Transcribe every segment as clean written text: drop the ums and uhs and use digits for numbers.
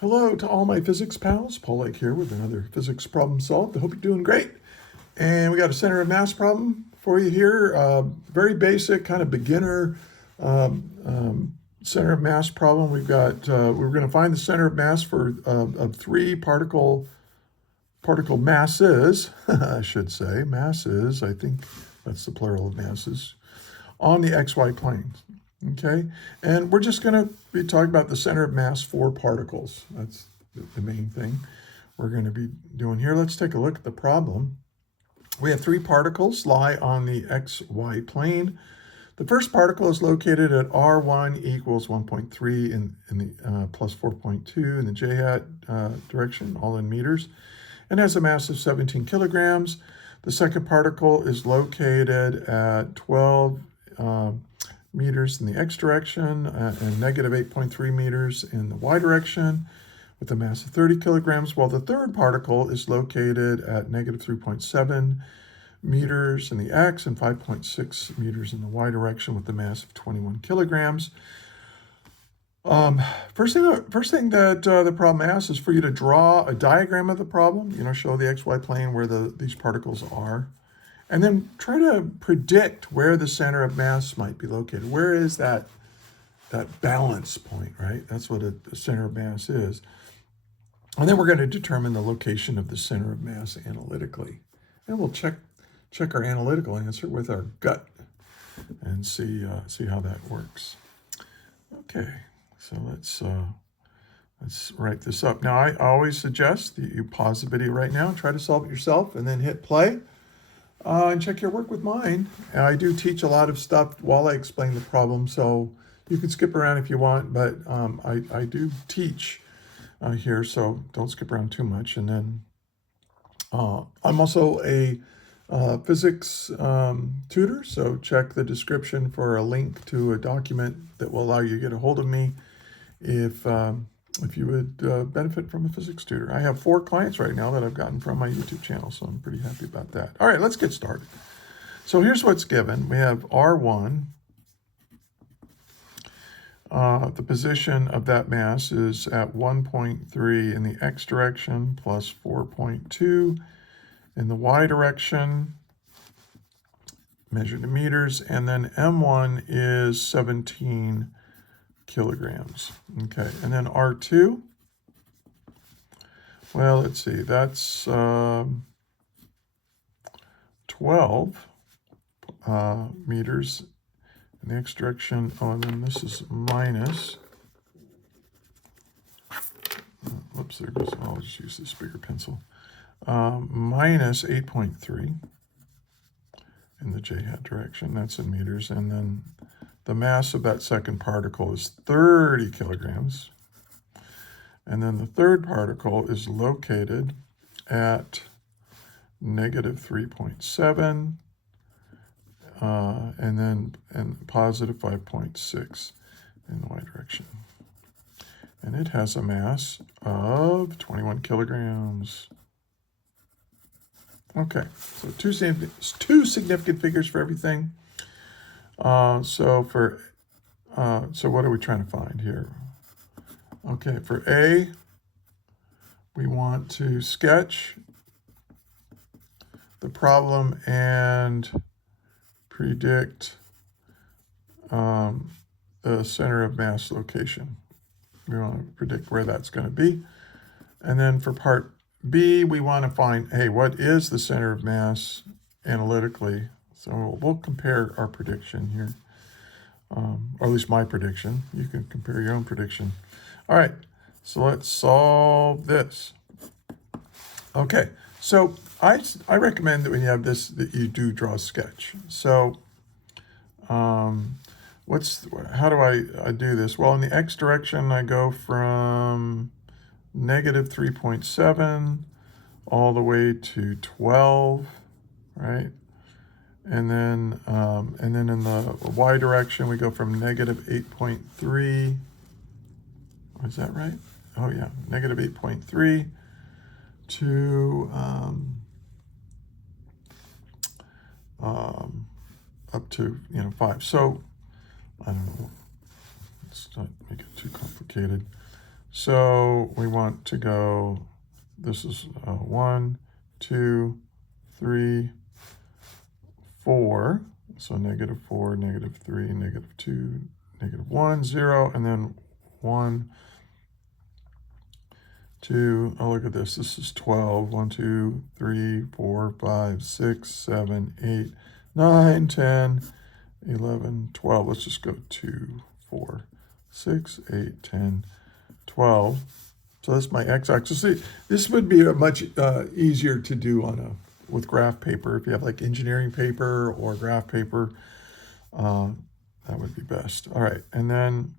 Hello to all my physics pals. Paul Lake here with another physics problem solved. I hope you're doing great. And we got a center of mass problem for you here. Very basic, kind of beginner center of mass problem. We're going to find the center of mass for of three particle masses, I should say, masses. I think that's the plural of masses on the XY plane. Okay, and we're just going to be talking about the center of mass for particles. That's the main thing we're going to be doing here. Let's take a look at the problem. We have three particles lie on the XY plane. The first particle is located at R1 equals 1.3 in the plus 4.2 in the j hat direction, all in meters, and has a mass of 17 kilograms. The second particle is located at 12 meters in the x direction and negative 8.3 meters in the y direction with a mass of 30 kilograms, while the third particle is located at negative 3.7 meters in the x and 5.6 meters in the y direction with a mass of 21 kilograms. First thing that the problem asks is for you to draw a diagram of the problem, show the xy plane where these particles are. And then try to predict where the center of mass might be located. Where is that balance point, right? That's what the center of mass is. And then we're going to determine the location of the center of mass analytically. And we'll check our analytical answer with our gut and see how that works. Okay, so let's write this up. Now, I always suggest that you pause the video right now and try to solve it yourself and then hit play. And check your work with mine. And I do teach a lot of stuff while I explain the problem, so you can skip around if you want, but I do teach here, so don't skip around too much. And then I'm also a physics tutor, so check the description for a link to a document that will allow you to get a hold of me if you would benefit from a physics tutor. I have 4 clients right now that I've gotten from my YouTube channel, so I'm pretty happy about that. All right, let's get started. So here's what's given. We have R1. The position of that mass is at 1.3 in the x direction plus 4.2 in the y direction, measured in meters, and then M1 is 17 kilograms. Okay, and then R2, well, let's see, that's 12 meters in the x direction. Oh, and then this is minus, whoops, there goes, I'll just use this bigger pencil, minus 8.3 in the j hat direction, that's in meters, and then the mass of that second particle is 30 kilograms. And then the third particle is located at negative 3.7 and positive 5.6 in the y direction. And it has a mass of 21 kilograms. Okay, so two significant figures for everything. So what are we trying to find here? Okay, for A, we want to sketch the problem and predict the center of mass location. We want to predict where that's going to be. And then for part B, we want to find, hey, what is the center of mass analytically? So we'll compare our prediction here, or at least my prediction. You can compare your own prediction. All right, so let's solve this. Okay, so I recommend that when you have this, that you do draw a sketch. So how do I do this? Well, in the x direction, I go from negative 3.7 all the way to 12, right? And then in the y direction, we go from negative 8.3. Is that right? Oh yeah, negative 8.3 to up to 5. So I don't know. Let's not make it too complicated. So we want to go, this is 1, 2, 3, 4. So -4, -3, -2, -1, 0, and then 1, 2. Oh, look at this. This is 12. 1, 2, 3, 4, 5, 6, 7, 8, 9, 10, 11, 12. Let's just go 2, 4, 6, 8, 10, 12. So that's my x-axis. See, this would be a much easier to do on with graph paper. If you have like engineering paper or graph paper, that would be best. All right, and then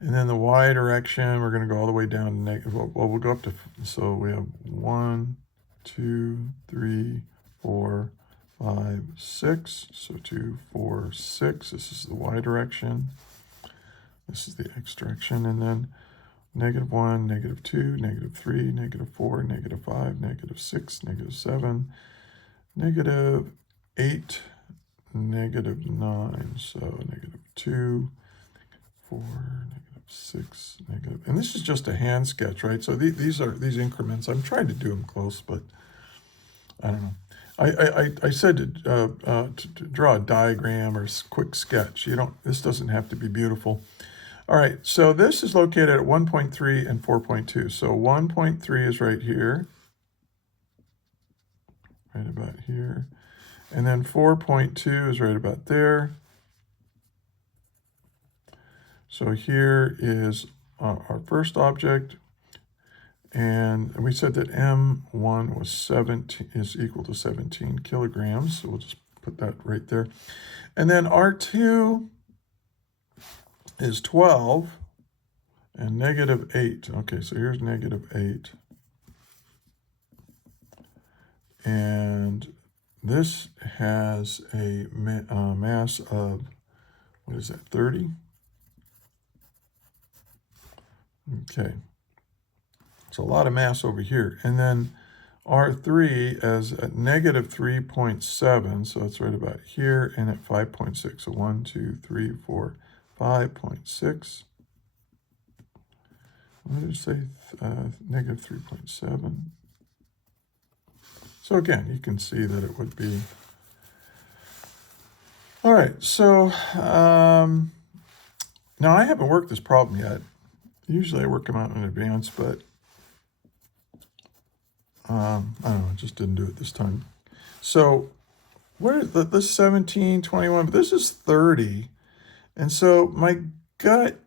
the y direction, we're going to go all the way down to negative. Well, we'll go up to, so we have 1, 2, 3, 4, 5, 6. So 2, 4, 6. This is the y direction. This is the x direction, and then -1, -2, -3, -4, -5, -6, -7, -8, -9. So -2, 4, -6, negative. And this is just a hand sketch, right? So these are these increments. I'm trying to do them close, but I don't know. I said to draw a diagram or quick sketch. This doesn't have to be beautiful. All right, so this is located at 1.3 and 4.2. So 1.3 is right here, right about here. And then 4.2 is right about there. So here is our first object. And we said that M1 was 17, is equal to 17 kilograms. So we'll just put that right there. And then R2 is 12 and -8. Okay, so here's -8. And this has a mass of, what is that, 30? Okay. So a lot of mass over here. And then R3 as at -3.7, so it's right about here, and at 5.6. So 1, 2, 3, 4, 5.6. What did it say? -3.7. So again, you can see that it would be. All right, so now I haven't worked this problem yet. Usually I work them out in advance, but I don't know, I just didn't do it this time. So where this 17, 21, but this is 30. And so my gut,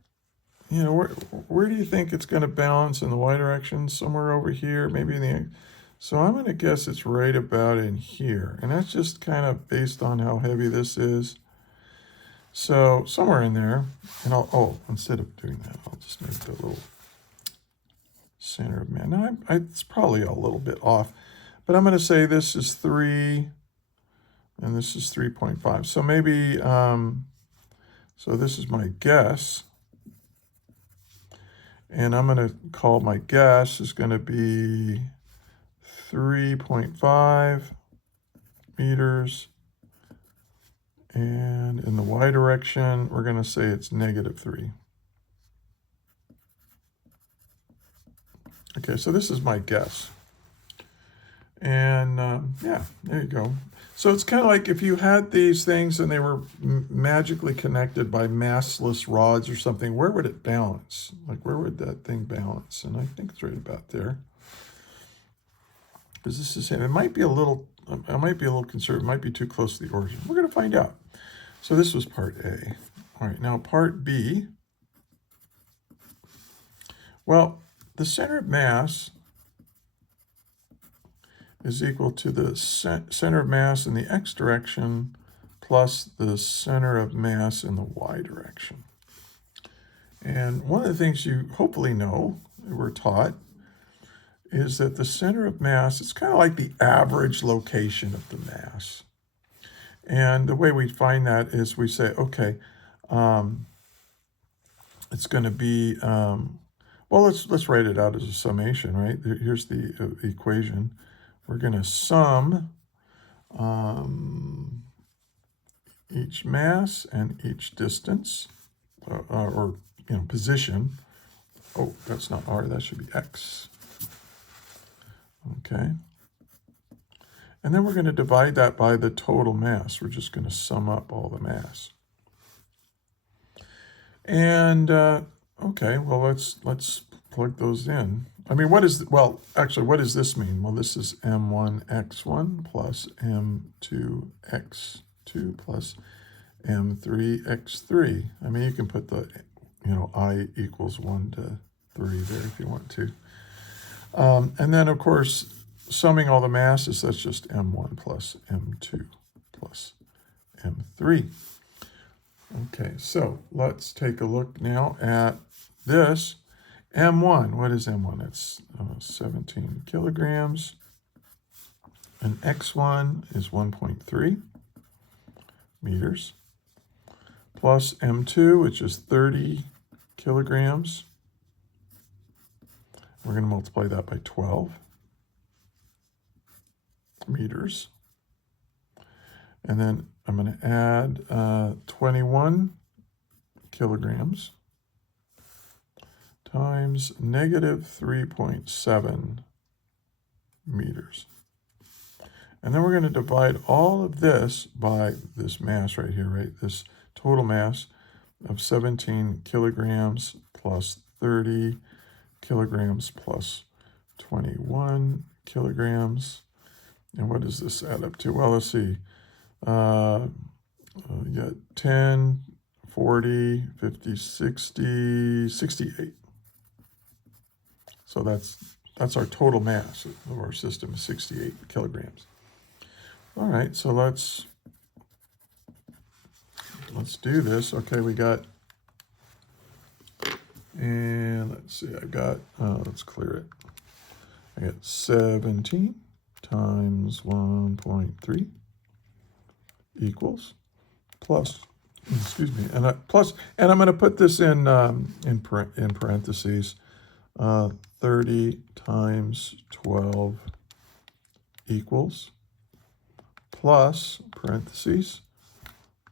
where do you think it's going to balance in the y direction? Somewhere over here, maybe in the, so I'm going to guess it's right about in here. And that's just kind of based on how heavy this is. So somewhere in there, and instead of doing that, I'll just make the little center of mass. Now, it's probably a little bit off, but I'm going to say this is 3, and this is 3.5. So maybe, so this is my guess, and I'm going to call my guess is going to be 3.5 meters, and in the y direction, we're going to say it's -3. Okay, so this is my guess. And yeah, there you go. So it's kind of like if you had these things and they were magically connected by massless rods or something, where would it balance? Like, where would that thing balance? And I think it's right about there. Because this is, it might be a little, I might be a little concerned. It might be too close to the origin. We're going to find out. So this was part A. All right, now part B. Well, the center of mass is equal to the center of mass in the x direction plus the center of mass in the y direction. And one of the things you hopefully know, we're taught, is that the center of mass, it's kind of like the average location of the mass. And the way we find that is we say, okay, it's going to be, well, let's write it out as a summation, right? Here's the equation. We're going to sum each mass and each distance, or position, oh, that's not R, that should be X. Okay. And then we're going to divide that by the total mass. We're just going to sum up all the mass. And, okay, well, let's plug those in. I mean, what does this mean? Well, this is M1x1 plus M2x2 plus M3x3. I mean, you can put the, I equals 1 to 3 there if you want to. And then, of course, summing all the masses, that's just M1 plus M2 plus M3. Okay, so let's take a look now at this. M1, what is M1? It's 17 kilograms. And X1 is 1.3 meters. Plus M2, which is 30 kilograms. We're going to multiply that by 12 meters. And then I'm going to add 21 kilograms times negative 3.7 meters. And then we're going to divide all of this by this mass right here, right? This total mass of 17 kilograms plus 30 kilograms plus 21 kilograms. And what does this add up to? Well, let's see. You got 10, 40, 50, 60, 68. So that's our total mass of our system, is 68 kilograms. All right, so let's do this. Okay, we got, and let's see, I got, let's clear it. I got 17 times 1.3 equals plus, excuse me, and I'm going to put this in parentheses. 30 times 12 equals plus parentheses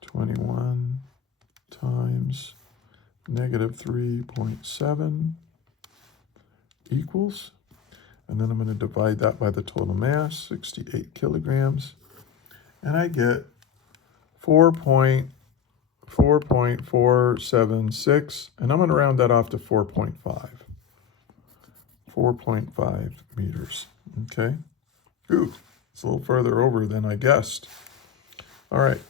21 times negative 3.7 equals, and then I'm going to divide that by the total mass, 68 kilograms, and I get 4.476, and I'm going to round that off to 4.5. 4.5 meters, okay? Ooh, it's a little further over than I guessed. All right.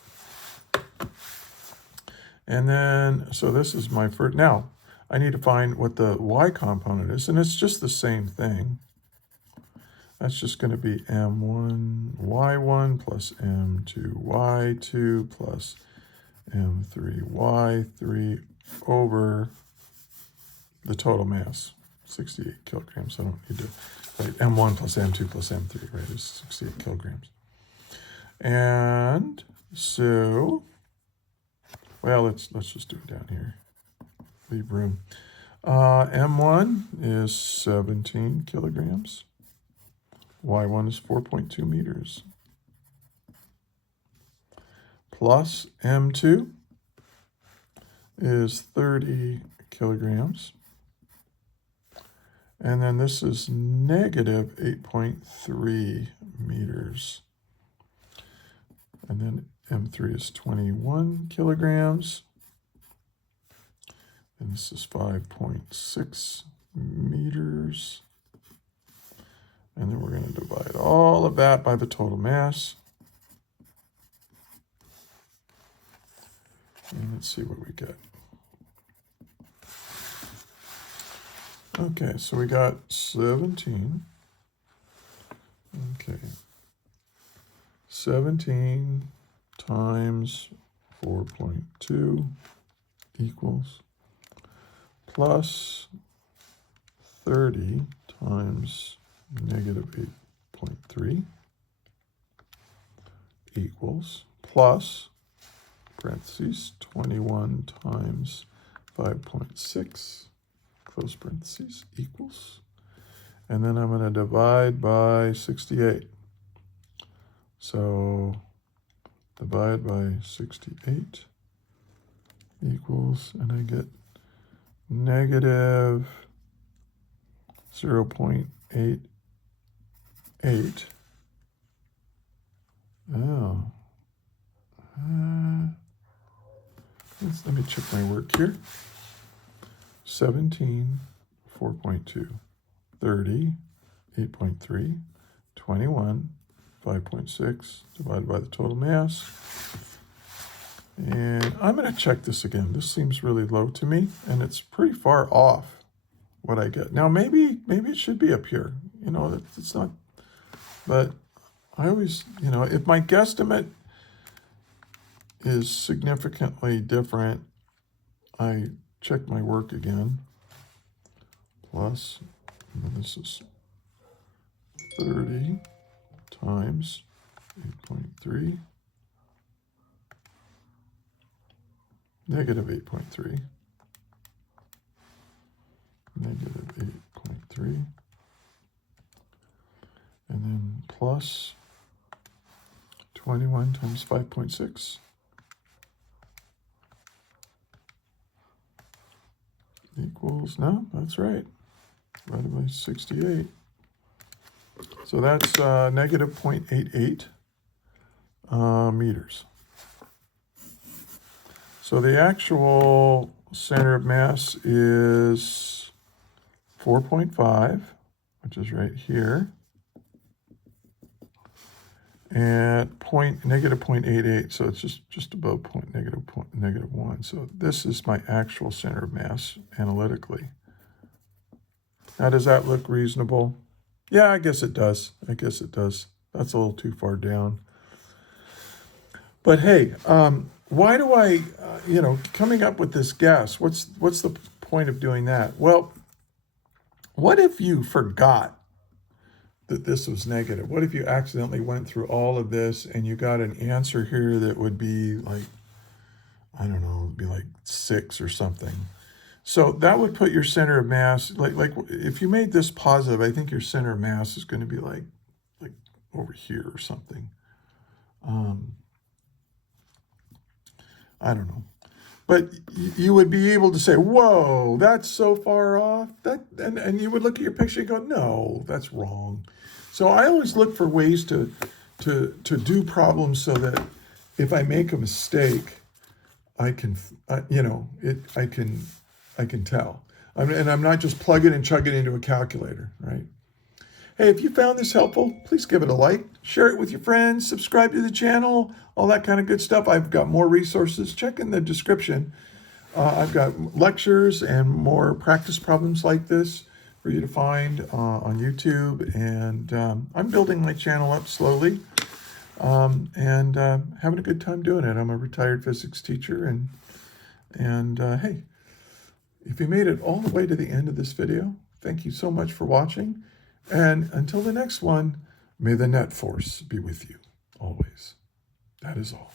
And then, so this is my first, now I need to find what the y component is, and it's just the same thing. That's just going to be M1 Y1 plus M2 Y2 plus M3 Y3 over the total mass. 68 kilograms. I don't need to write M1 plus M2 plus M3, right? It's 68 kilograms. And so, well, let's just do it down here. Leave room. M1 is 17 kilograms. Y1 is 4.2 meters. Plus M2 is 30 kilograms. And then this is negative 8.3 meters. And then M3 is 21 kilograms. And this is 5.6 meters. And then we're going to divide all of that by the total mass. And let's see what we get. Okay, so we got 17. Okay. 17 times 4.2 equals plus 30 times negative 8.3 equals plus parentheses 21 times 5.6 close parentheses equals, and then I'm going to divide by 68. So divide by 68 equals, and I get negative 0.88. Oh. Let me check my work here. 17, 4.2, 30, 8.3, 21, 5.6 divided by the total mass. And I'm going to check this again. This seems really low to me, and it's pretty far off what I get. Now, maybe it should be up here. You know, it's not, but I always, you know, if my guesstimate is significantly different, I check my work again. Plus, and this is 30 times 8.3, negative 8.3, negative 8.3, and then plus 21 times 5.6 equals, no, that's right, divided by 68. So that's negative 0.88 meters. So the actual center of mass is 4.5, which is right here, and negative 0.88, so it's just above negative 1. So this is my actual center of mass analytically. Now, does that look reasonable? Yeah, I guess it does. I guess it does. That's a little too far down. But hey, why do I, coming up with this guess, what's the point of doing that? Well, what if you forgot that this was negative? What if you accidentally went through all of this and you got an answer here that would be like, I don't know, it'd be like 6 or something. So that would put your center of mass, like if you made this positive, I think your center of mass is going to be like over here or something. I don't know. But you would be able to say, whoa, that's so far off. And you would look at your picture and go, no, that's wrong. So I always look for ways to do problems so that if I make a mistake, I can, I can tell. And I'm not just plug it and chug it into a calculator, right? Hey, if you found this helpful, please give it a like, share it with your friends, subscribe to the channel, all that kind of good stuff. I've got more resources. Check in the description. I've got lectures and more practice problems like this for you to find on YouTube. And I'm building my channel up slowly and having a good time doing it. I'm a retired physics teacher. And hey, if you made it all the way to the end of this video, thank you so much for watching. And until the next one, may the net force be with you always. That is all.